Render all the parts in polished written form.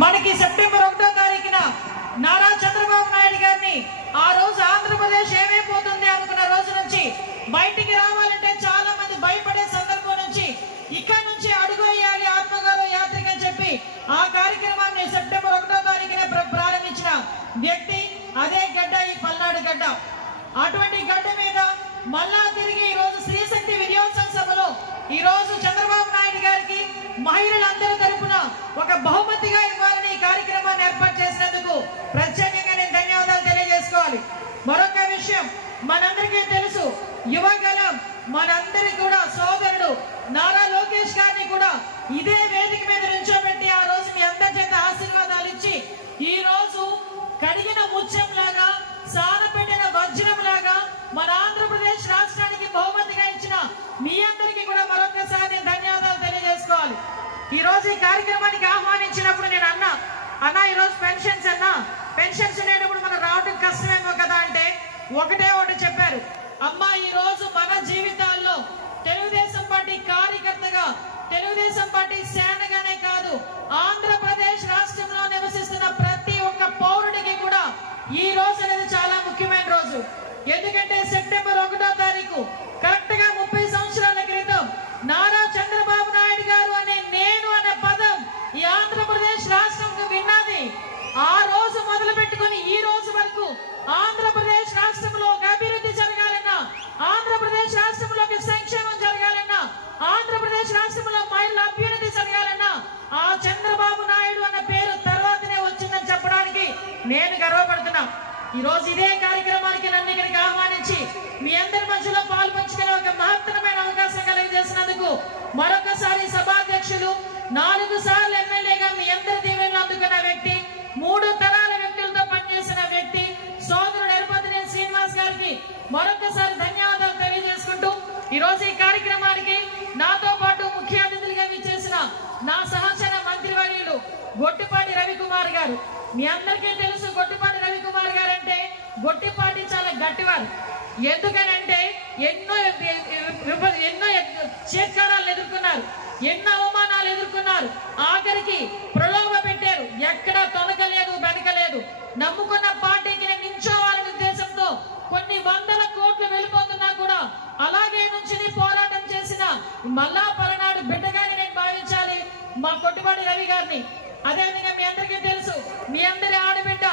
మనకి సెప్టెంబర్ 1వ తారీఖున నారా చంద్రబాబు నాయుడు గారిని ఆ రోజు ఆంధ్రప్రదేశ్ ఏమైపోతుంది అనుకున్న రోజు నుంచి బయటికి రావాలంటే చాలా మంది భయపడే సందర్భం నుంచి ఇక్కడ నుంచి అడుగు వేయాలి ఆత్మగౌరవ యాత్రిక అని చెప్పి ఆ కార్యక్రమాన్ని సెప్టెంబర్ 1వ తారీఖున ప్రారంభించిన వ్యక్తి అదే గడ్డ, ఈ పల్నాడు గడ్డ. అటువంటి గడ్డ మీద మళ్ళా తిరిగి ఈ రోజు స్త్రీశక్తి విజయోత్సవ సభలో ఈ రోజు చంద్రబాబు నాయుడు గారికి మహిళలందరి తరపున ఒక బహుమతిగా ఇవ్వాలని ఈ కార్యక్రమాన్ని ఏర్పాటు చేసినందుకు ప్రత్యేకంగా నేను ధన్యవాదాలు తెలియజేసుకోవాలి. మరొక విషయం, మనందరికీ తెలుసు, యువగలం మనందరి కూడా సోదరుడు నారా లోకేష్ గారిని కూడా ఇదే వేదిక మీద నుంచోబెట్టి ఆ రోజు మీ అందరి చేత ఆశీర్వాదాలు ఇచ్చి ఈ రోజు కడిగిన ముత్యం లాగా, సానపెట్టిన వజ్రం లాగా మన ఆంధ్రప్రదేశ్ రాష్ట్రానికి బహుమతిగా ఇచ్చిన మీ అందరికీ కూడా మరొకసారి నేను ధన్యవాదాలు తెలియజేసుకోవాలి. ఈ రోజు ఈ కార్యక్రమానికి ఆహ్వానించినప్పుడు నేను అన్నా ఈ రోజు పెన్షన్స్ ఉండేటప్పుడు మనం రావడం కష్టమేమో కదా అంటే ఒకటి చెప్పారు. అమ్మా, ఈ రోజు మన జీవితాల్లో తెలుగుదేశం పార్టీ కార్యకర్తగా, తెలుగుదేశం పార్టీ సేనగానే కాదు, ఆంధ్రప్రదేశ్ రాష్ట్రంలో నివసిస్తున్న ప్రతి ఒక్క పౌరుడికి కూడా ఈ రోజు అనేది చాలా ముఖ్యమైన రోజు. ఎందుకంటే సెప్టెంబర్ 1వ తారీఖు కరెక్ట్ గా 30 సంవత్సరాల క్రితం నారా చంద్రబాబు నాయుడు గారు అనే నేను అనే పదం ఈ ఆంధ్రప్రదేశ్ రాష్ట్రంకు విన్నది. ఆ రోజు మొదలు పెట్టుకుని ఈ రోజు వరకు ఆంధ్రప్రదేశ్ రాష్ట్రంలో ఒక అభివృద్ధి జరగాలన్నా, ఆంధ్రప్రదేశ్ రాష్ట్రంలోకి సంక్షేమం జరగాలన్నా, ఆంధ్రప్రదేశ్ రాష్ట్రంలో మహిళల అభ్యున్నతి జరగాలన్నా ఆ చంద్రబాబు నాయుడు అన్న పేరు తర్వాతనే వచ్చిందని చెప్పడానికి నేను గర్వపడుతున్నా. ఈ రోజు ఇదే కార్యక్రమానికి నన్ను ఇక్కడికి ఆహ్వానించి మీ అందరి మధ్యలో పాల్పంచుకునే ఒక మహత్తరమైన అవకాశం కలిగజేసినందుకు మరొకసారి సభాధ్యక్షులు, 4 సార్లు ఎమ్మెల్యేగా మీ అందరి దీవెనలు అందుకున్న వ్యక్తి, 3 తరాల వ్యక్తులతో పనిచేసిన వ్యక్తి సోదరుడు ఎరుపతిని శ్రీనివాస్ గారికి మరొకసారి ధన్యవాదాలు తెలియజేసుకుంటూ ఈ రోజు ఈ కార్యక్రమానికి నాతో పాటు ముఖ్య అతిథులుగా విచ్చేసిన నా సహచర మంత్రివర్యులు గొట్టిపాటి రవికుమార్ గారు. మీ అందరికీ తెలుసు, గొట్టిపాటి రవికుమార్ గారు అంటే గొట్టిపాటి చాలా గట్టివారు. ఎందుకనంటే ఎన్నో చేత్కారాలు ఎదుర్కొన్నారు, ఎన్నో అవమానాలు ఎదుర్కొన్నారు, ఆఖరికి ప్రలోభ పెట్టారు. ఎక్కడా తొలగలేదు, వెనకలేదు. నమ్ముకున్న పార్టీకి నించోవాలనే ఉద్దేశంతో కొన్ని వందల కోట్లు వెళ్ళిపోతున్నా కూడా అలాగే నుంచి పోరాటం చేసిన మళ్ళా పలనాడు బిడ్డగాని నేను భావించాలి మా కొట్టిపాటి రవి గారిని. అదేవిధంగా మీ అందరికీ తెలుసు, మీ అందరి ఆడబిడ్డ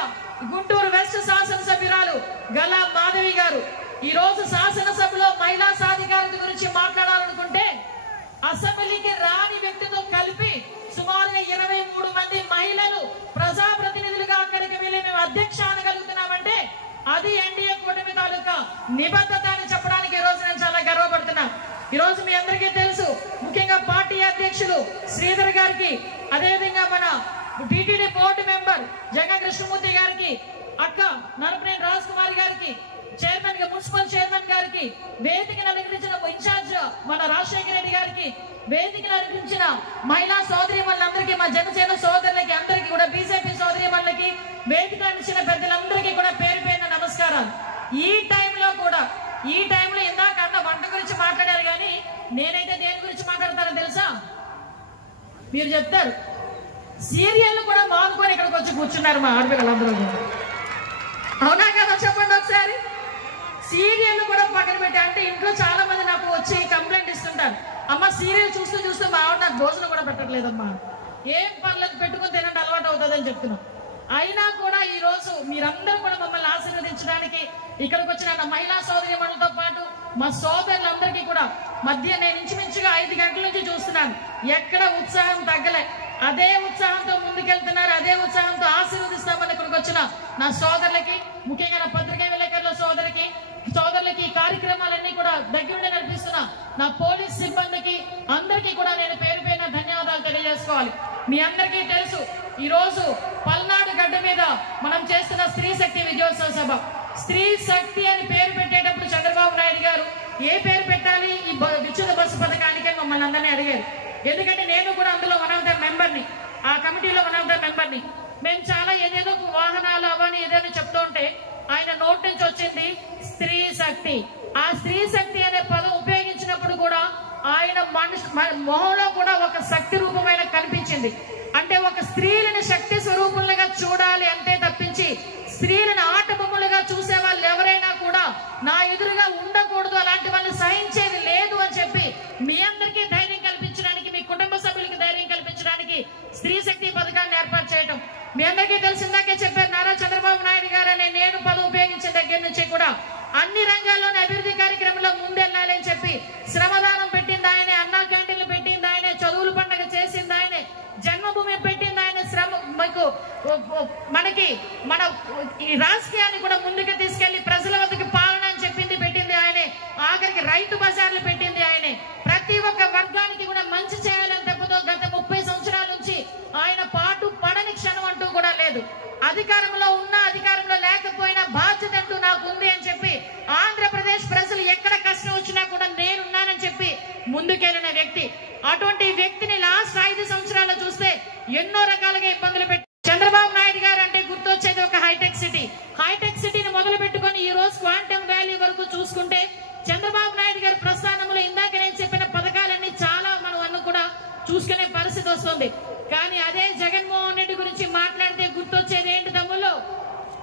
గుంటూరు వెస్ట్ శాసనసభ్యురాలు గల్లా మాధవి గారు ఈ రోజు శాసనసభలో మహిళా సాధికారత గురించి మాట్లాడాలనుకుంటే అసెంబ్లీకి రాని వ్యక్తితో కలిపి సుమారుగా 23 మంది మహిళలు ప్రజాప్రతినిధులుగా అక్కడికి వెళ్ళి మేము అధ్యక్ష అనగలుగుతున్నామంటే అది ఎన్డీఏ కూటమి తాలూకా నిబద్ధత అని చెప్పడానికి ఈ రోజు నేను చాలా గర్వపడుతున్నా. ఈ రోజు మీ అందరికీ తెలుసు, ముఖ్యంగా పార్టీ అధ్యక్షులు శ్రీధర్ గారికి, అదేవిధంగా మన TTD board member Janga Krishnamurthy గారికి, అక్క నరపనేని రాజ్ కుమార్ గారికి, చైర్మన్ గా మున్సిపల్ చైర్మన్ గారికి, వేదికను అలంకరించిన ఇన్ఛార్జ్ మన రాజశేఖర రెడ్డి గారికి, వేదికను అలంకరించిన మహిళా సోదరీమణులందరికీ, మా జనసేన సోదరులకి అందరికీ కూడా, బీజేపీ సోదరీమణులకి, వేదిక ఇచ్చిన పెద్దలందరికీ కూడా పేరు పేరున నమస్కారాలు. ఈ టైంలో ఇందాక అన్న వంట గురించి మాట్లాడారు, కానీ నేనైతే దేని గురించి మాట్లాడతానో తెలుసా? మీరు చెప్తారు. సీరియల్ కూడా మానుకొని ఇక్కడికి వచ్చి కూర్చున్నారు మా ఆడపిల్లలందరూ. అవునా కదా? చెప్పండి ఒకసారి. సీరియల్ కూడా పక్కన పెట్టి, అంటే ఇంట్లో చాలా మంది నాకు వచ్చి కంప్లైంట్ ఇస్తుంటారు, అమ్మ సీరియల్ చూస్తూ చూస్తూ మా ఆవిడ నాకు భోజనం కూడా పెట్టట్లేదమ్మా, ఏం పర్లేదు పెట్టుకుని తినండి అలవాటు అవుతుందని చెప్తున్నాం. అయినా కూడా ఈ రోజు మీరందరూ కూడా మమ్మల్ని ఆశీర్వదించడానికి ఇక్కడికి వచ్చిన నా మహిళా సోదరీమణులతో పాటు మా సోదరులందరికీ కూడా మధ్య నేను ఇంచుమించుగా 5 గంటల నుంచి చూస్తున్నాను, ఎక్కడ ఉత్సాహం తగ్గలే. అదే ఉత్సాహంతో ముందుకెళ్తున్నారు, అదే ఉత్సాహంతో ఆశీర్వదిస్తామని ఇక్కడికి వచ్చిన నా సోదరులకి, ముఖ్యంగా నా పత్రికా విలేకరుల సోదరులకి ఈ కార్యక్రమాలన్నీ కూడా దగ్గరుండి నడిపిస్తున్న నా పోలీస్ సిబ్బందికి అందరికీ కూడా నేను పేరు పేరున ధన్యవాదాలు తెలియజేసుకోవాలి. మీ అందరికీ తెలుసు, ఈ రోజు పల్నాడు గడ్డ మీద మనం చేస్తున్న స్త్రీ శక్తి విజయోత్సవ సభ. స్త్రీ శక్తి అని పేరు పెట్టేటప్పుడు చంద్రబాబు నాయుడు గారు ఏ పేరు పెట్టాలి ఈ ఉచిత బస్సు పథకానికి అని మమ్మల్ని అందరినీ అడిగారు. ఎందుకంటే నేను కూడా అందులో వన్ ఆఫ్ ద మెంబర్ని, ఆ కమిటీలో వన్ ఆఫ్ ద మెంబర్ని. మేము చాలా ఏదేదో వాహనాలు అవని ఏదైనా చెప్తూ ఉంటే ఆయన నోటి నుంచి వచ్చింది స్త్రీ శక్తి. ఆ స్త్రీ శక్తి అనే పదం ఉపయోగించినప్పుడు కూడా ఆయన మొహంలో కూడా ఒక శక్తి రూపమైన కనిపించింది. అంటే ఒక స్త్రీలని శక్తి శక్తి పథకాన్ని ఏర్పాటు చేయడం. మీ అందరికీ తెలిసిందాకే చెప్పారు, నారా చంద్రబాబు నాయుడు గారు అనే నేను పదవి ఉపయోగించిన దగ్గర నుంచి కూడా అన్ని రంగాల్లోనే అభివృద్ధి కార్యక్రమంలో ముందెళ్ళాలని చెప్పి శ్రమదానం పెట్టింది ఆయనే, అన్నా క్యాంటీన్లు పెట్టింది ఆయనే, చదువుల పండుగ చేసింది ఆయనే, జన్మభూమి పెట్టింది ఆయన, మనకి మన ఈ రాజకీయాన్ని కూడా ముందుకు తీసుకెళ్లి ప్రజల వద్దకు పాలన అని చెప్పింది పెట్టింది ఆయనే, ఆఖరికి రైతు బజార్లు పెట్టింది ఆయనే. ప్రతి ఒక్క వర్గానికి కూడా మంచి చేయాలని తప్పదో గత 30 సంవత్సరాల నుంచి ఆయన పాటు పడని క్షణం అంటూ కూడా లేదు. అధికారంలో ఉన్నా అధికారంలో లేకపోయినా బాధ్యత అంటూ నాకు ఉంది అని చెప్పి ఆంధ్రప్రదేశ్ ప్రజలు ఎక్కడ కష్టం వచ్చినా కూడా నేనున్నానని చెప్పి ముందుకెళ్లిన వ్యక్తి. అటువంటి వ్యక్తిని లాస్ట్ 5 సంవత్సరాలు చూస్తే ఎన్నో రకాలుగా ఇబ్బందులు పెట్టి చంద్రబాబు నాయుడు గారు అంటే గుర్తొచ్చేది ఒక హైటెక్ సిటీ. హైటెక్ సిటీని మొదలు పెట్టుకొని ఈ రోజు క్వాంటమ్ వ్యాలీ వరకు చూసుకుంటే చంద్రబాబు నాయుడు గారి ప్రస్థానంలో ఇందాక నేను చెప్పిన పథకాలన్నీ చాలా మనం అన్న కూడా చూసుకునే పరిస్థితి వస్తుంది. కానీ అదే జగన్మోహన్ రెడ్డి గురించి మాట్లాడితే గుర్తొచ్చేది ఏంటి తమ్ముళ్ళు?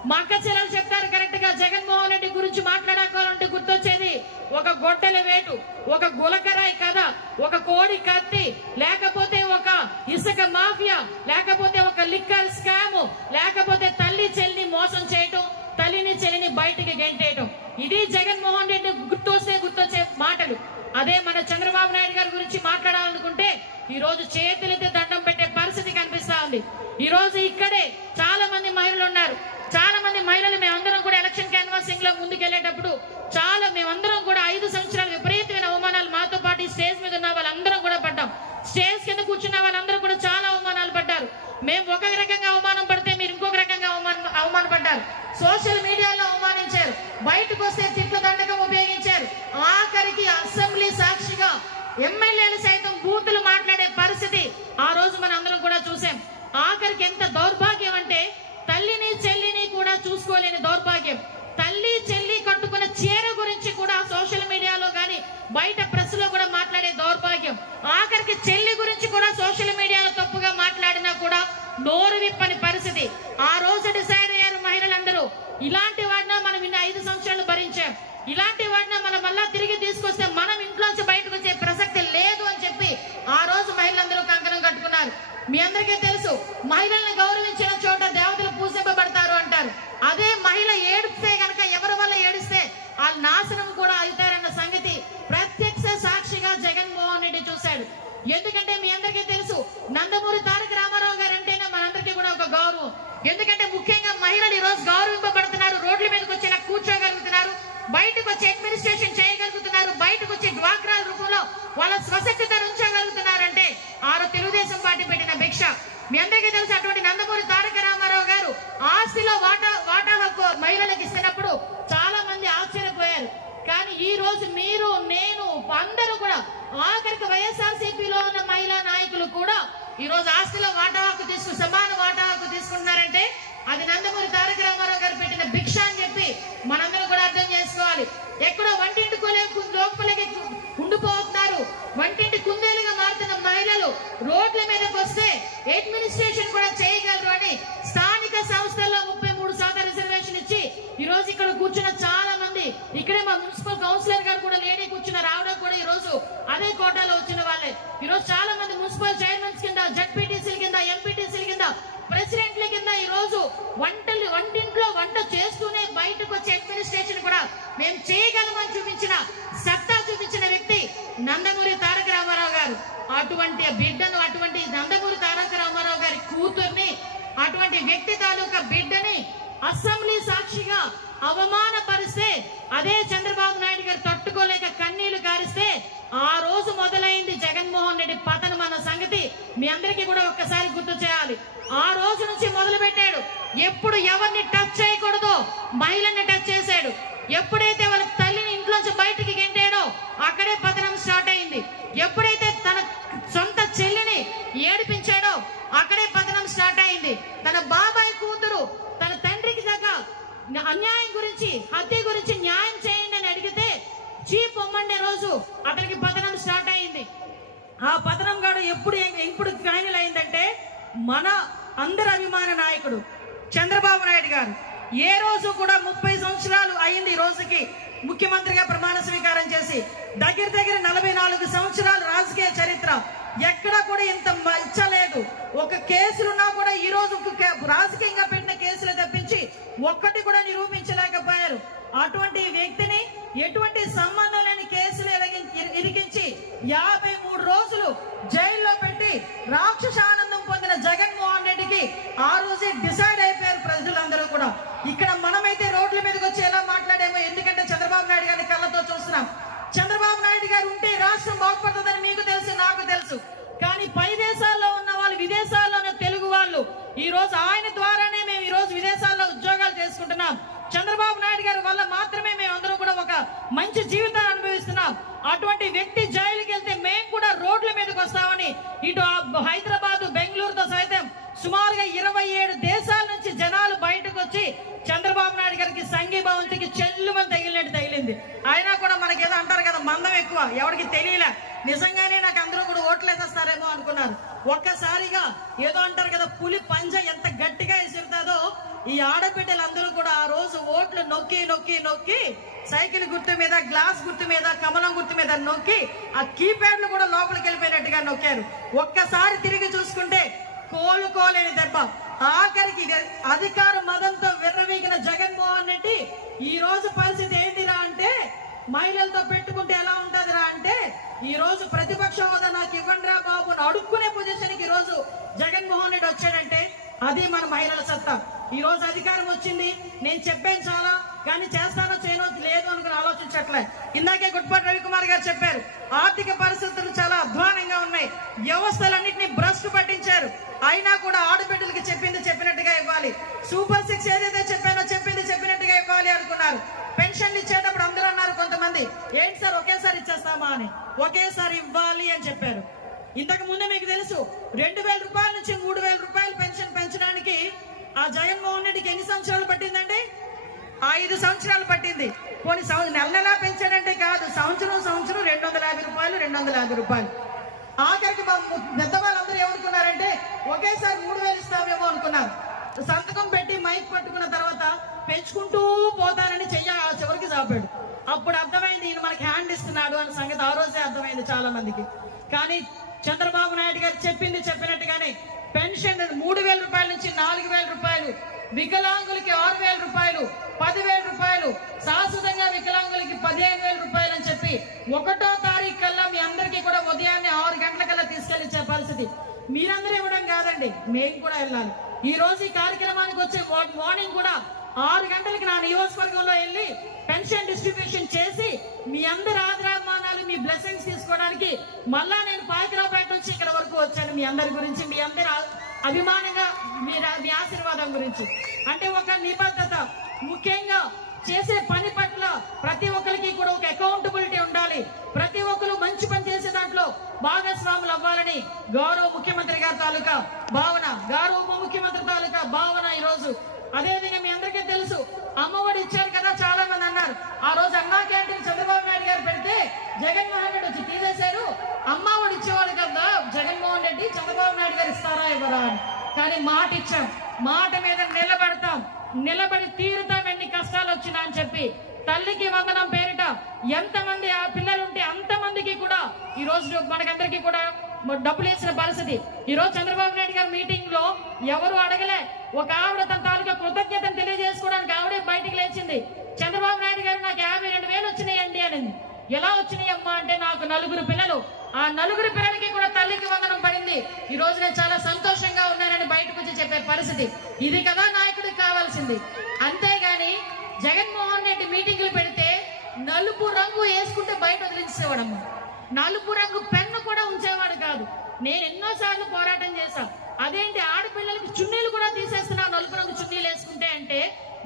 మా అక్క చెల్లెలు చెప్తారు కరెక్ట్ గా. జగన్మోహన్ రెడ్డి గురించి మాట్లాడాలంటే గుర్తొచ్చేది ఒక గొడ్డల వేటు, ఒక గులకరాయి కథ, ఒక కోడి కత్తి, లేకపోతే ఒక ఇసుక మాఫియా, లేకపోతే ఒక లిక్కర్ స్కామ్, లేకపోతే తల్లి చెల్లిని మోసం చేయటం, తల్లిని చెల్లిని బయటికి గెంటేయటం. ఇది జగన్మోహన్ రెడ్డి గుర్తొచ్చే మాటలు. అదే మన చంద్రబాబు నాయుడు గారి గురించి మాట్లాడాలనుకుంటే ఈ రోజు చేతులెత్తి దండం పెట్టే పరిస్థితి కనిపిస్తా ఉంది. ఈ రోజు ఇక్కడే చాలా మంది మహిళలు ఉన్నారు. చాలా మంది మహిళలు మేమందరం కూడా ఎలక్షన్ క్యాన్వాసింగ్ లో ముందుకెళ్లేటప్పుడు మేమందరం కూడా 5 సంవత్సరాలు విపరీతమైన అవమానాలు మాతో పాటు స్టేజ్ మీద ఉన్న వాళ్ళందరం కూడా పడ్డాం. స్టేజ్ కింద కూర్చున్న వాళ్ళందరూ కూడా చాలా అవమానాలు పడ్డారు. మేము ఒక రకంగా అవమానం పడితే మీరు ఇంకొక రకంగా అవమానపడ్డారు. సోషల్ మీడియాలో అవమానించారు, బయటకు వస్తే తిట్ల దండకం ఉపయోగించారు. ఆఖరికి అసెంబ్లీ సాక్షిగా ఎమ్మెల్యేలు సైతం బూతులు మాట్లాడే పరిస్థితి ఆ రోజు మన అందరం కూడా చూసాం. ఆఖరికి ఎంత దౌర్భాగ్యం అంటే తల్లిని చెల్లిని కూడా చూసుకోలేని దౌర్భాగ్యం. తల్లి చెల్లి కట్టుకున్న చీర గురించి కూడా సోషల్ మీడియాలో గాని బయట ప్రెస్ లో కూడా మాట్లాడే దౌర్భాగ్యం. ఆఖరికి చెల్లి గురించి కూడా సోషల్ మీడియాలో తప్పుగా మాట్లాడినా కూడా నోరు విప్పని పరిస్థితి. ఆ రోజు డిసైడ్ అయ్యారు మహిళలందరూ, ఇలాంటి వాడినా మనం 5 సంవత్సరాలు భరించాం, ఇలాంటి వాడినా మనం మళ్ళా తిరిగి తీసుకొస్తే మనం ఇంట్లోంచి బయటకు వచ్చే ప్రసక్తి లేదు అని చెప్పి ఆ రోజు మహిళలందరూ కంకణం కట్టుకున్నారు. మీ అందరికీ తెలుసు, మహిళల్ని గౌరవించిన చోట దేవతలు పూజింపబడతారు అంటారు. అదే మహిళ ఏడిస్తే గనక ఎవరి వల్ల ఏడిస్తే ఆ నాశనం కూడా అవుతారన్న సంగతి ప్రత్యక్ష సాక్షిగా జగన్మోహన్ రెడ్డి చూశాడు. ఎందుకంటే మీ అందరికీ తెలుసు, నందమూరి తారక రామారావు గారు అంటేనే మనందరికీ కూడా ఒక గౌరవం. ఎందుకంటే ముఖ్యంగా మహిళలు ఈ రోజు గౌరవింపబడుతున్నారు, రోడ్ల మీదకి వచ్చి ఇలా కూర్చోగలుగుతున్నారు, బయటకు వచ్చి అడ్మినిస్ట్రేషన్ చేయగలుగుతున్నారు, బయటకు వచ్చి డ్వాక్రా రూపంలో వాళ్ళ స్వశక్తితో ఉంచగలుగుతున్నారంటే తెలుగుదేశం పార్టీ పెట్టిన భిక్ష. మీ అందరికీ తెలుసు, అటువంటి నందమూరి తారక రామారావు గారు ఆస్తిలో వాటా హక్కు మహిళలకు ఇస్తున్నప్పుడు చాలా మంది ఆశ్చర్యపోయారు. కానీ ఈ రోజు మీరు నేను అందరూ కూడా ఆఖరికి వైఎస్ఆర్సీపీలో ఉన్న మహిళా నాయకులు కూడా ఈ రోజు ఆస్తిలో వాటా హక్కు సమాన వాటా హక్కు తీసుకుంటున్నారంటే అది నందమూరి తారక రామారావు గారు పెట్టిన భిక్ష అని చెప్పి మనందరూ కూడా అర్థం చేసుకోవాలి. ఎక్కడో వంటింటి లోపలికి ఉండిపోతున్నారు, వంటింటి కుందేలుగా మారుతున్న మహిళలు రోడ్ల మీదకి వస్తే అడ్మినిస్ట్రేషన్ కూడా చేయగలరు అని స్థానిక సంస్థల్లో 33% రిజర్వేషన్ ఇచ్చి ఈ రోజు ఇక్కడ కూర్చున్న చాలా మంది, ఇక్కడే మా మున్సిపల్ కౌన్సిలర్ గారు కూడా లేడీ కూర్చున్నారు, ఆవిడ కూడా ఈ రోజు అదే కోటాలో వచ్చిన వాళ్ళే. ఈ రోజు చాలా మంది మున్సిపల్ చైర్మన్స్ కింద, జడ్పీటీసీల కింద, ఎంపీటీసీల కింద, ప్రెసిడెంట్ల కింద ఈ రోజు వంటింట్లో వంట చేస్తూనే బయటకు వచ్చే అడ్మినిస్ట్రేషన్ కూడా మేము చేయగలమని చూపించిన సత్తా చూపించిన వ్యక్తి నందమూరి తారక రామారావు గారు. అటువంటి బిడ్డను, అటువంటి నందమూరి తారక రామారావు గారి కూతుర్ని, అటువంటి వ్యక్తి తాలూకా బిడ్డని అసెంబ్లీ సాక్షిగా అవమానపరిస్తే అదే చంద్రబాబు నాయుడు గారు తట్టుకోలేక కన్నీళ్లు కారిస్తే ఆ రోజు మొదలైంది జగన్మోహన్ రెడ్డి పతనం అన్న సంగతి మీ అందరికీ కూడా ఒక్కసారి గుర్తు చేయాలి. ఆ రోజు నుంచి మొదలు పెట్టాడు. ఎప్పుడు ఎవరిని టచ్ చేయకూడదో మహిళల్ని టచ్ చేశాడు. ఎప్పుడైతే వాళ్ళ తల్లిని ఇంట్లోంచి బయటికి గెంటాడో అక్కడే పతనం స్టార్ట్ అయింది. ఎప్పుడైతే తన సొంత చెల్లిని ఏడిపించాడో అక్కడే పతనం స్టార్ట్ అయింది. తన బాబాయ్ కూతురు తన తండ్రికి దగ్గర అన్యాయం గురించి, హత్య గురించి న్యాయం చేయండి అని అడిగితే చీప్ పొమ్మండే రోజు అతనికి పతనం స్టార్ట్ అయింది. ఆ పతనం గాడు ఎప్పుడు ఫైనల్ అయిందంటే మన అందరి అభిమాన నాయకుడు చంద్రబాబు నాయుడు గారు ఏ రోజు కూడా 30 సంవత్సరాలు అయింది ఈ రోజుకి ముఖ్యమంత్రిగా ప్రమాణ స్వీకారం చేసి. దగ్గర 44 సంవత్సరాలు రాజకీయ చరిత్ర, ఎక్కడ కూడా ఇంత మచ్చలేదు. ఒక కేసులున్నా కూడా ఈ రోజు రాజకీయంగా పెట్టిన కేసులు తప్పించి ఒక్కటి కూడా నిరూపించలేకపోయారు. అటువంటి వ్యక్తిని ఎటువంటి సంబంధం లేని కేసులు ఇరికించి 53 రోజులు జైల్లో పెట్టి రాక్షసానందం పొందిన జగన్మోహన్ రెడ్డికి ఆ రోజే డిసైడ్ అయిపోయారు ప్రజలందరూ కూడా. ఇక్కడ మనమైతే రోడ్ల మీదకి వచ్చి ఎలా మాట్లాడేమో, ఎందుకంటే చంద్రబాబు నాయుడు గారిని కళ్ళతో చూస్తున్నాం. చంద్రబాబు నాయుడు గారు ఉంటే రాష్ట్రం బాగుపడుతుందని మీకు తెలుసు, నాకు తెలుసు. కానీ పై దేశాల్లో ఉన్న వాళ్ళు, విదేశాల్లో ఉన్న తెలుగు వాళ్ళు ఈ రోజు ఆయన ద్వారానే మేము ఈ రోజు విదేశాల్లో ఉద్యోగాలు చేసుకుంటున్నాం. చంద్రబాబు నాయుడు గారి వల్ల మాత్రమే మేమందరం కూడా ఒక మంచి జీవితాన్ని అనుభవిస్తున్నాం. అటువంటి వ్యక్తి జైలుకి వెళ్తే మేము కూడా రోడ్ల మీదకి వస్తామని ఇటు హైదరాబాద్, బెంగళూరుతో సైతం సుమారుగా 27 దేశాల నుంచి జనాలు బయటకు వచ్చి చంద్రబాబు నాయుడు గారికి సంఘీభావంతికి చెల్లుమని తగిలింది. అయినా కూడా మనకి ఏదో అంటారు కదా, మందం ఎక్కువ, ఎవరికి తెలియలే. నిజంగానే నాకు అందరూ కూడా ఓట్లు వేసేస్తారేమో అనుకున్నారు. ఒక్కసారిగా ఏదో అంటారు కదా, పులి పంజ ఎంత గట్టిగా ఎసురుతాదో ఈ ఆడబిడ్డలందరూ కూడా ఆ రోజు ఓట్లు నొక్కి నొక్కి నొక్కి సైకిల్ గుర్తు మీద, గ్లాస్ గుర్తు మీద, కమలం గుర్తు మీద నొక్కి ఆ కీప్యాడ్లు కూడా లోపలికి వెళ్ళిపోయినట్టుగా నొక్కారు. ఒక్కసారి తిరిగి చూసుకుంటే కోలుకోలేని దెబ్బ. ఆఖరికి అధికార మదంతో విర్రవీగిన జగన్మోహన్ రెడ్డి ఈ రోజు పరిస్థితి ఏంటిరా అంటే, మహిళలతో పెట్టుకుంటే ఎలా ఉంటదిరా అంటే, ఈ రోజు ప్రతిపక్ష హోదా నాకు ఇవ్వండి రా బాబు అడుక్కునే పొజిషన్ కి ఈ రోజు జగన్మోహన్ రెడ్డి వచ్చాడంటే అది మన మహిళల సత్తా. ఈ రోజు అధికారం వచ్చింది, నేను చెప్పాను చాలా, కానీ చేస్తానో చేయనో లేదు అనుకుని ఆలోచించట్లే. ఇందాకే గుడ్పాటి రవికుమార్ గారు చెప్పారు, ఆర్థిక పరిస్థితులు చాలా అధ్వానంగా ఉన్నాయి, వ్యవస్థలన్నింటినీ భ్రష్టు పట్టించారు. అయినా కూడా ఆడబిడ్డలకి చెప్పింది చెప్పినట్టుగా ఇవ్వాలి. సూపర్ 6 ఏదైతే చెప్పానో చెప్పింది చెప్పినట్టుగా ఇవ్వాలి అనుకున్నారు. పెన్షన్లు ఇచ్చేటప్పుడు అందరూ అన్నారు కొంతమంది, ఏంటి సార్ ఒకేసారి ఇచ్చేస్తామా అని. ఒకేసారి ఇవ్వాలి అని చెప్పారు. ఇంతకు ముందే మీకు తెలుసు 2000 రూపాయల నుంచి 3000 రూపాయలు పెన్షన్ పెంచడానికి ఆ జగన్మోహన్ రెడ్డికి ఎన్ని సంవత్సరాలు పట్టిందండి? 5 సంవత్సరాలు పట్టింది. కొన్ని నెల నెలా పెంచాడంటే కాదు, సంవత్సరం 250 రూపాయలు 250 రూపాయలు. ఆఖరికి పెద్దవాళ్ళందరూ ఏమనుకున్నారంటే ఒకేసారి 3000 ఇస్తామేమో అనుకున్నారు. సంతకం పెట్టి మైక్ పట్టుకున్న తర్వాత పెంచుకుంటూ పోతానని చివరికి చాపాడు. అప్పుడు అర్థమైంది ఈయన మనకి హ్యాండ్ ఇస్తున్నాడు అనే సంగతి ఆ రోజే అర్థమైంది చాలా మందికి. కానీ చంద్రబాబు నాయుడు గారు చెప్పింది చెప్పినట్టుగానే పెన్షన్ 3000 రూపాయల నుంచి 4000 రూపాయలు, వికలాంగులకి 6000 రూపాయలు, 10,000 రూపాయలు, శాశ్వతంగా వికలాంగులకి 15,000 రూపాయలు అని చెప్పి 1వ తారీఖు కల్లా మీ అందరికీ కూడా ఉదయాన్నే 6 గంటల కల్లా తీసుకెళ్లిచ్చే పరిస్థితి. మీరందరూ ఇవ్వడం కాదండి, మేము కూడా వెళ్ళాలి. ఈ రోజు ఈ కార్యక్రమానికి వచ్చే మార్నింగ్ కూడా 6 గంటలకి నా నియోజకవర్గంలో వెళ్ళి పెన్షన్ డిస్ట్రిబ్యూషన్ చేసి మీ అందరి ఆదరాభిమానాలు, మీ బ్లెస్సింగ్స్ తీసుకోవడానికి మళ్ళా నేను పాయకరావుపేట నుంచి ఇక్కడ వరకు వచ్చాను. మీ అందరి గురించి, మీ అందరి అభిమానంగా, మీ ఆశీర్వాదం గురించి. అంటే ఒక నిబద్ధత, ముఖ్యంగా చేసే పని పట్ల ప్రతి ఒక్కరికి కూడా ఒక అకౌంటబిలిటీ ఉండాలి. ప్రతి ఒక్కరు మంచి పని చేసే దాంట్లో భాగస్వాములు అవ్వాలని గౌరవ ముఖ్యమంత్రి గారి తాలూకా భావన, గౌరవ ఉప ముఖ్యమంత్రి తాలూకా భావన ఈ రోజు. అదేవిధంగా మీ అందరికీ తెలుసు, అమ్మఒడి ఇచ్చారు కదా, చాలా మంది అన్నారు. ఆ రోజు అన్నా క్యాంటీన్ చంద్రబాబు నాయుడు గారు పెడితే జగన్మోహన్ రెడ్డి వచ్చి తీసేశారు. అమ్మఒడి ఇచ్చేవాడు కదా జగన్మోహన్ రెడ్డి, చంద్రబాబు నాయుడు గారు ఇస్తారా ఇవ్వరా అని. కానీ మాట ఇచ్చాం, మాట మీద నిలబడతాం, నిలబడి తీరుతాం ఎన్ని కష్టాలు వచ్చినా అని చెప్పి తల్లికి వందనం పేరిట ఎంతమంది ఆ పిల్లలుంటే అంతమందికి కూడా ఈ రోజు మనకందరికీ కూడా డబ్బులు వేసిన పరిస్థితి. ఈ రోజు చంద్రబాబు నాయుడు గారి మీటింగ్ లో ఎవరు అడగలే, ఒక ఆవిడ తన తాలూకా కృతజ్ఞతను తెలియజేసుకోవడానికి ఆవిడే బయటికి లేచింది. చంద్రబాబు నాయుడు గారు నాకు 52,000 వచ్చినాయండి అనింది. ఎలా వచ్చినాయి అమ్మా అంటే, నాకు 4 పిల్లలు, ఆ 4 పిల్లలకి కూడా తల్లికి వందనం పడింది, ఈ రోజు నేను చాలా సంతోషంగా ఉన్నానని బయటకు వచ్చి చెప్పే పరిస్థితి. ఇది కదా నాయకుడికి కావాల్సింది. అంతేగాని జగన్మోహన్ రెడ్డి మీటింగులు పెడితే నలుపు రంగు వేసుకుంటే బయట వదిలించేవాడమ్మా, నలుపు రంగు పెన్ను కూడా ఉంచేవాడు కాదు. నేను ఎన్నోసార్లు పోరాటం చేశా, అదేంటి ఆడపిల్లలకి చున్నీలు కూడా తీసేస్తున్నావు నలుపు రంగు చున్నీలు వేసుకుంటే అంటే,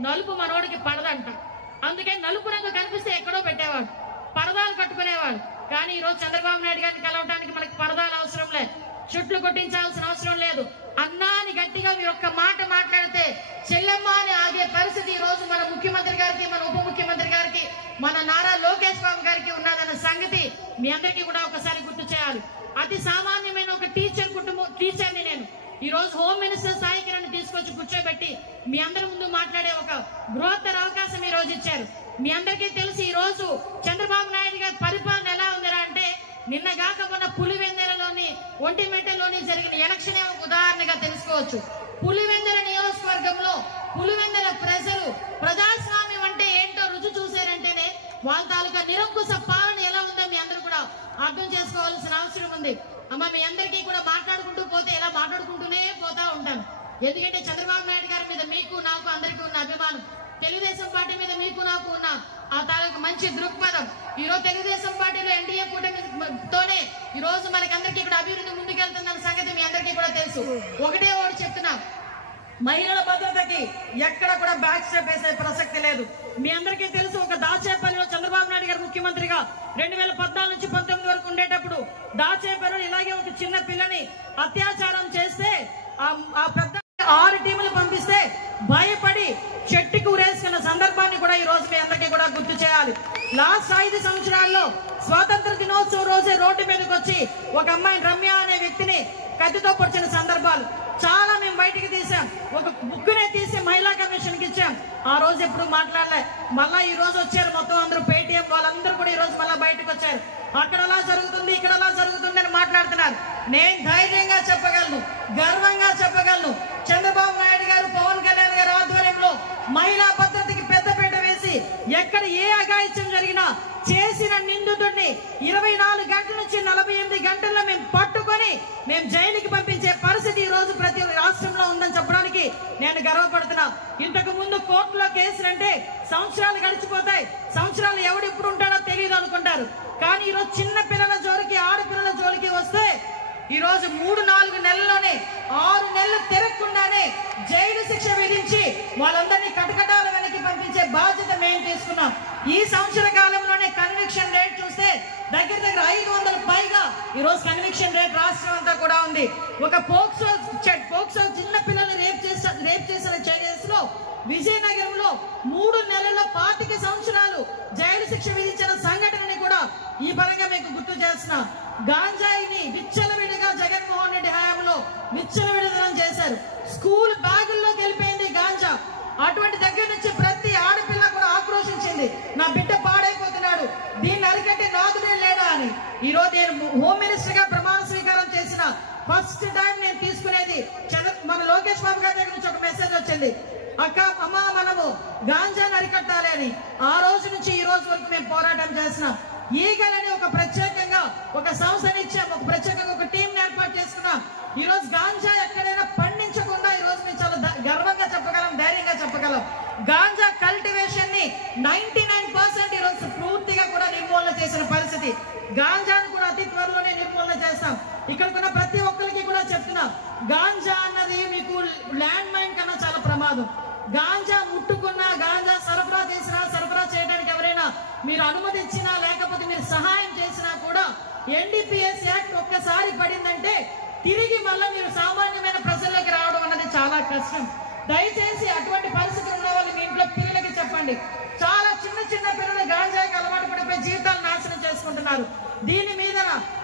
నలుపు మనోడికి పడదంట. అందుకే నలుపు రంగు కనిపిస్తే ఎక్కడో పెట్టేవాడు, పరదాలు కట్టుకునేవాడు. కానీ ఈ రోజు చంద్రబాబు నాయుడు గారిని కలవడానికి మనకి పరదాలు అవసరం లేదు, చుట్లు కొట్టించాల్సిన అవసరం లేదు. అన్నా అని గట్టిగా మీరు ఒక్క మాట మాట్లాడితే చెల్లెమ్మ అని ఆగే పరిస్థితి ఈ రోజు మన ముఖ్యమంత్రి గారికి, మన ఉప ముఖ్యమంత్రి గారికి, మన నారా లోకేష్ బాబు గారికి ఉన్నదన్న సంగతి మీ అందరికీ కూడా ఒకసారి గుర్తు చేయాలి. అతి సామాన్యమైన ఒక టీచర్ని నేను ఈ రోజు హోమ్ మినిస్టర్ స్థాయికి నన్ను తీసుకొచ్చి కూర్చోబెట్టి మీ అందరి ముందు మాట్లాడే ఒక బృహత్తర అవకాశం ఈ రోజు ఇచ్చారు. మీ అందరికీ తెలిసి ఈ రోజు చంద్రబాబు నాయుడు గారి పరిపాలన ఎలా ఉందిరా అంటే, నిన్నగాక మొన్న పులివెందులలోని ఒంటిమిట్టలోని జరిగిన ఎలక్షన్ ఒక ఉదాహరణగా తెలుసుకోవచ్చు. పులివెందుల నియోజకవర్గంలో పులివెందుల ప్రజలు ప్రజాస్వామ్యం అంటే ఏంటో రుచి చూశారంటేనే వాళ్ళ తాలూకా నిరంకుశ పాలన ఎలా ఉందో మీ అందరూ కూడా అర్థం చేసుకోవాల్సిన అవసరం ఉంది. అమ్మ, మీ అందరికీ కూడా మాట్లాడుకుంటూ పోతే ఇలా మాట్లాడుకుంటూనే పోతా ఉంటాను. ఎందుకంటే చంద్రబాబు నాయుడు గారి మీద మీకు నాకు అందరికీ ఉన్న అభిమానం, తెలుగుదేశం పార్టీ మీద మీకు నాకు ఉన్న ఆ తాలూకు మంచి దృక్పథం, ఈ రోజు తెలుగుదేశం పార్టీలో ఎన్డీఏ కూటమితోనే ఈ రోజు మనకందరికీ ఇక్కడ అభివృద్ధి ముందుకెళ్తుందన్న సంగతి మీ అందరికీ కూడా తెలుసు. ఒకటే ఒకటి చెప్తున్నా, మహిళల భద్రతకి ఎక్కడ కూడా బ్యాక్ స్టెప్ వేసే ప్రసక్తి లేదు. మీ అందరికీ తెలుసు, ఒక దాచేపల్లిలో చంద్రబాబు నాయుడు గారు ముఖ్యమంత్రిగా 2014 నుంచి 19 వరకు ఉండేటప్పుడు దాచేపల్లిలో ఇలాగే ఒక చిన్న పిల్లని అత్యాచారం చేస్తే ఆ పెద్ద 6 టీములు పంపిస్తే భయపడి చెట్టుకు ఊరేసుకున్న సందర్భాన్ని కూడా ఈ రోజు మీ అందరికీ కూడా గుర్తు చేయాలి. లాస్ట్ 5 సంవత్సరాల్లో స్వాతంత్ర దినోత్సవం రోజే రోడ్డు మీదకి వచ్చి ఒక అమ్మాయి రమ్య అనే వ్యక్తిని కత్తితో పొడిచిన సందర్భాలు చాలా మేము బయటికి తీసాం. ఒక బుక్కునే తీసి మహిళా కమిషన్ కి ఇచ్చాం. ఆ రోజు ఎప్పుడు మాట్లాడలే. మళ్ళా ఈ రోజు వచ్చారు మొత్తం అందరూ, పేటీఎం వాళ్ళందరూ కూడా ఈ రోజు మళ్ళా బయటకు వచ్చారు. అక్కడ అలా జరుగుతుంది, ఇక్కడ అలా జరుగుతుంది అని మాట్లాడుతున్నారు. నేను ధైర్యంగా చెప్పగలను, గర్వంగా చెప్పగలను, చంద్రబాబు నాయుడు గారు, పవన్ కళ్యాణ్ గారు ఆధ్వర్యంలో మహిళా భద్రతకి పెద్దపీట వేసి ఎక్కడ ఏ అఘాయిత్యం జరిగినా చేసిన నిందితుడిని 24 గంటల నుంచి 48 గంటల్లో మేము పట్టుకొని మేము జైలుకి పంపించే పరిస్థితి ఈ రోజు ప్రతి రాష్ట్రంలో ఉందని చెప్పడానికి నేను గర్వపడుతున్నా. ఇంతకు ముందు కోర్టులో కేసులంటే సంవత్సరాలు గడిచిపోతాయి, సంవత్సరాలు ఎవడు ఇప్పుడు ఉంటాడో తెలియదు అనుకుంటారు. కానీ ఈరోజు చిన్న పిల్లల జోలికి, ఆడపిల్లల జోలికి వస్తే ఈ రోజు 3-4 నెలల్లోనే 6 నెలలు తిరగకుండానే జైలు శిక్ష విధించి వాళ్ళందరినీ కటకటాల వెనక్కి పంపించే బాధ్యత మేము తీసుకున్నాం. ఈ సంవత్సర కాలంలోనే కన్విక్షన్ రేట్ చూస్తే దగ్గర 500 పైగా ఈ రోజు కన్విక్షన్ రేట్ రాష్ట్రం అంతా కూడా ఉంది. ఒక పోక్సో చిన్న పిల్లలు రేప్ చేసిన కేసులో విజయనగరంలో 3 నెలల్లో 25 సంవత్సరాలు జైలు శిక్ష విధించిన సంఘటనని కూడా ఈ పరంగా మీకు గుర్తు చేస్తున్నా. గాంజాయిని విచ్చలవిడిగా జగన్మోహన్ రెడ్డి హయాంలో విచ్చలవిడిదనం చేశారు. స్కూల్ బ్యాగుల్లో గెలిపోయింది గాంజా. అటువంటి దగ్గర నుంచి ప్రతి ఆడపిల్ల కూడా ఆక్రోశించింది, నా బిడ్డ పాడైపోతున్నాడు, దీన్ని అరికట్టే నాదుడే లేడా అని. ఈ రోజు నేను హోమ్ మినిస్టర్ గా ప్రమాణ స్వీకారం చేసిన ఫస్ట్ టైం నేను తీసుకునేది మన లోకేష్ బాబు గారి దగ్గర నుంచి ఒక మెసేజ్ వచ్చింది, అమ్మ మనము గాంజాని అరికట్టాలి అని. ఆ రోజు నుంచి ఈ రోజు వరకు మేము పోరాటం చేస్తున్నాం. ఈగలని ఒక ప్రత్యేకంగా ఒక సంస్థని ఇచ్చాం, ఒక ప్రత్యేకంగా ఒక టీం ఏర్పాటు చేసుకున్నాం. ఈ రోజు గాంజా ఎక్కడైనా పండించకుండా ఈ రోజు మేము చాలా గర్వంగా చెప్పగలం, ధైర్యంగా చెప్పగలం. గాంజా కల్టివేషన్ ని 99% ఈ రోజు పూర్తిగా కూడా నిర్మూలన చేసిన పరిస్థితి. గాంజాను కూడా అతి త్వరలోనే నిర్మూలన చేస్తాం. ఇక్కడికున్న ప్రతి ఒక్కరికి కూడా చెప్తున్నాం, గాంజా అన్నది మీకు ల్యాండ్ మైన్ కన్నా చాలా ప్రమాదం. గాంజా ముట్టుకున్నా, గాంజా సరఫరా చేసినా, సరఫరా చేయడానికి ఎవరైనా మీరు అనుమతించినా లేకపోతే మీరు సహాయం చేసినా కూడా NDPS యాక్ట్ ఒక్కసారి పడిందంటే తిరిగి మళ్ళీ మీరు సామాన్యమైన ప్రజల్లోకి రావడం అన్నది చాలా కష్టం. దయచేసి అటువంటి పరిస్థితులు ఉన్న వాళ్ళు మీ ఇంట్లో పిల్లలకి చెప్పండి. చాలా చిన్న పిల్లలు గాంజాకి అలవాటు పడిపోయి జీవితాలు నాశనం చేసుకుంటున్నారు. దీని మీద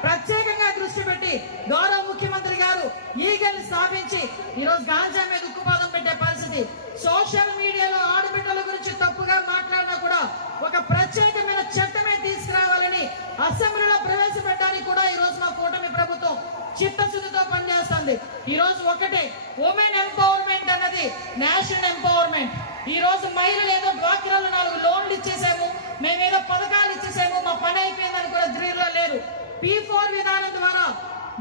ప్రత్యేకంగా దృష్టి పెట్టి గౌరవ ముఖ్యమంత్రి గారు ఈగల్ని స్థాపించి ఈరోజు గాంజా మీద ఉక్కుపాదం పెట్టే పరిస్థితి. సోషల్ మీడియాలో ఆడబిడ్డల గురించి తప్పుగా మాట్లాడినా కూడా ఒక ప్రత్యేకమైన చట్టమే తీసుకురావాలని అసెంబ్లీలో ప్రవేశపెట్టడానికి కూడా ఈ రోజు మా కూటమి ప్రభుత్వం చిత్తశుద్ధితో పనిచేస్తుంది. ఈ రోజు ఒకటే, ఉమెన్ ఎంపవర్మెంట్ అన్నది నేషనల్ ఎంపవర్మెంట్. ఈ రోజు మహిళలు ఏదో డ్వాక్రాలో 4 లోన్లు ఇచ్చేసాము, మేమేదో పథకాలు ఇచ్చేసాము, మా పని అయిపోయిందని కూడా ధీరులో లేరు. P4 విధానం ద్వారా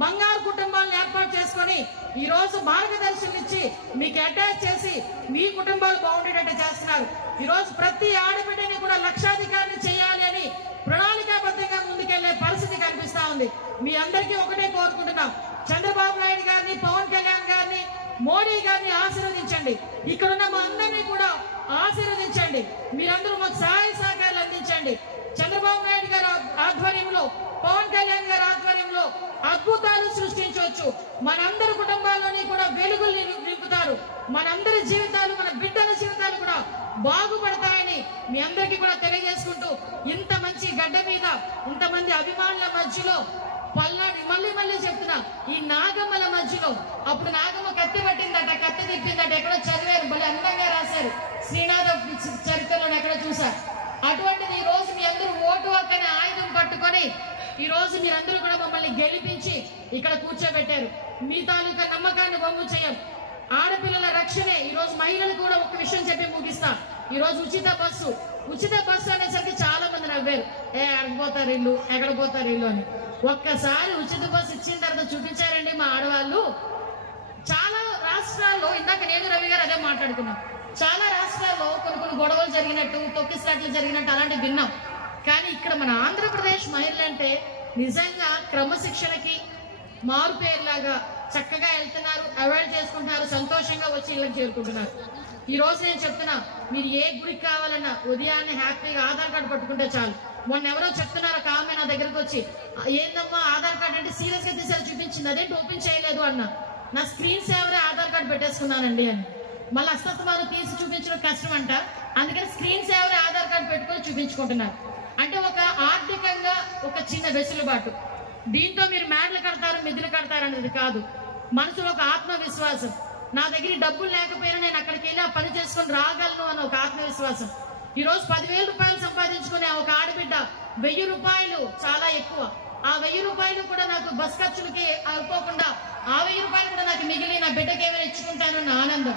బంగారు కుటుంబాలను ఏర్పాటు చేసుకొని ఈ రోజు మార్గదర్శనం ఇచ్చి మీకు అటాచ్ చేసి మీ కుటుంబాలు బాగుండేటట్టు చేస్తున్నారు. ఈ రోజు ప్రతి ఆడబిడ్డని కూడా లక్షాధికారిని చేయాలి అని ప్రణాళికాబద్ధంగా ముందుకెళ్లే పరిస్థితి కనిపిస్తా ఉంది. మీ అందరికీ ఒకటే కోరుకుంటున్నాం, చంద్రబాబు నాయుడు గారిని, పవన్ కళ్యాణ్ గారిని, మోడీ గారిని ఆశీర్వదించండి. ఇక్కడున్న మా అందరినీ కూడా ఆశీర్వదించండి. మీరందరూ మాకు సహాయ సహకారాలు అందించండి. చంద్రబాబు నాయుడు గారి ఆధ్వర్యంలో, పవన్ కళ్యాణ్ గారి ఆధ్వర్యంలో అద్భుతాలు సృష్టించవచ్చు. మనందరి కుటుంబాల్లోని కూడా వెలుగులు నింపుతారు. మనందరి జీవితాలు, మన బిడ్డల జీవితాలు కూడా బాగుపడతాయని మీ అందరికీ కూడా తెలియజేసుకుంటూ, ఇంత మంచి గడ్డ మీద ఇంతమంది అభిమానుల మధ్యలో మళ్ళీ చెప్తున్నా, ఈ నాగమ్మల మధ్యలో అప్పుడు నాగమ్మ కత్తి పట్టిందట, కత్తి తిప్పిందట, ఎక్కడో చదివారు, భలే అందంగా రాశారు, శ్రీనాథ చరిత్రలో ఎక్కడ చూశారు. అటువంటిది ఈ రోజు మీ అందరూ ఓటు హక్కు అనే ఆయుధం పట్టుకొని ఈ రోజు మీరందరూ కూడా మమ్మల్ని గెలిపించి ఇక్కడ కూర్చోబెట్టారు. మీ తాలూకా నమ్మకాన్ని వమ్ము చేయం. ఆడపిల్లల రక్షణే. ఈ రోజు మహిళలు కూడా ఒక విషయం చెప్పి ముగిస్తా. ఈ రోజు ఉచిత బస్సు అనేసరికి చాలా మంది నవ్వారు, ఎక్కడికి పోతారు ఇల్లు, ఎక్కడ పోతారు ఇల్లు అని. ఒక్కసారి ఉచిత బస్సు ఇచ్చిన తర్వాత చూపించారండి మా ఆడవాళ్ళు. చాలా రాష్ట్రాల్లో, ఇందాక నేను రవి గారు అదే మాట్లాడుకున్నాం, చాలా రాష్ట్రాల్లో కొన్ని గొడవలు జరిగినట్టు, తొక్కిసలాట్లు జరిగినట్టు అలాంటివి విన్నాం. కానీ ఇక్కడ మన ఆంధ్రప్రదేశ్ మహిళలంటే నిజంగా క్రమశిక్షణకి మారుపేరులాగా చక్కగా వెళ్తున్నారు, అవాయిడ్ చేసుకుంటున్నారు, సంతోషంగా వచ్చి ఇళ్ళకి చేరుకుంటున్నారు. ఈ రోజు నేను చెప్తున్నా, మీరు ఏ గుడికి కావాలన్నా ఉదయాన్నే హ్యాపీగా ఆధార్ కార్డు పట్టుకుంటే చాలు. మొన్న ఎవరో చెప్తున్నారు, ఒక ఆమె నా దగ్గరకు వచ్చి, ఏందమ్మా ఆధార్ కార్డు అంటే సీరియస్ గా తీసేది చూపించింది, అదేంటి ఓపెన్ చేయలేదు అన్న. నా స్క్రీన్ సేవరే ఆధార్ కార్డు పెట్టేసుకున్నానండి అని. మళ్ళీ అస్తమానం తీసి చూపించడం కష్టం అంట, అందుకని స్క్రీన్ సేవరే ఆధార్ కార్డు పెట్టుకొని చూపించుకుంటున్నారు. అంటే ఒక ఆర్థికంగా ఒక చిన్న వెసులుబాటు. దీంతో మీరు మేడలు కడతారు, మిద్దులు కడతారు అనేది కాదు, మనసులో ఒక ఆత్మవిశ్వాసం. నా దగ్గర డబ్బులు లేకపోయినా నేను అక్కడికి వెళ్ళి ఆ పని చేసుకొని రాగలను అని ఒక ఆత్మవిశ్వాసం. ఈ రోజు 10,000 రూపాయలు సంపాదించుకునే ఒక ఆడబిడ్డ 1000 రూపాయలు చాలా ఎక్కువ. ఆ 1000 రూపాయలు కూడా నాకు బస్ ఖర్చులకి అయిపోకుండా ఆ 1000 రూపాయలు కూడా నాకు మిగిలి నా బిడ్డకి ఏమైనా ఇచ్చుకుంటానన్న ఆనందం.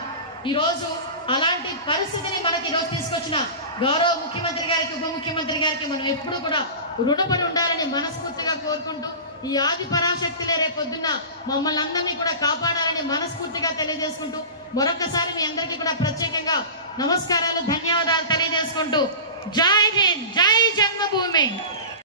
ఈ రోజు అలాంటి పరిస్థితిని మనకి ఈరోజు తీసుకొచ్చిన గౌరవ ముఖ్యమంత్రి గారికి, ఉప ముఖ్యమంత్రి గారికి మనం ఎప్పుడూ కూడా రుణపడి ఉండాలని మనస్ఫూర్తిగా కోరుకుంటూ, ఈ ఆది పరాశక్తులే రేపొద్దున్న మమ్మల్ని అందరినీ కూడా కాపాడాలని మనస్ఫూర్తిగా తెలియజేసుకుంటూ, మరొకసారి మీ అందరికీ కూడా ప్రత్యేకంగా నమస్కారాలు, ధన్యవాదాలు తెలియజేసుకుంటూ, జై హింద్, జై జన్మభూమి.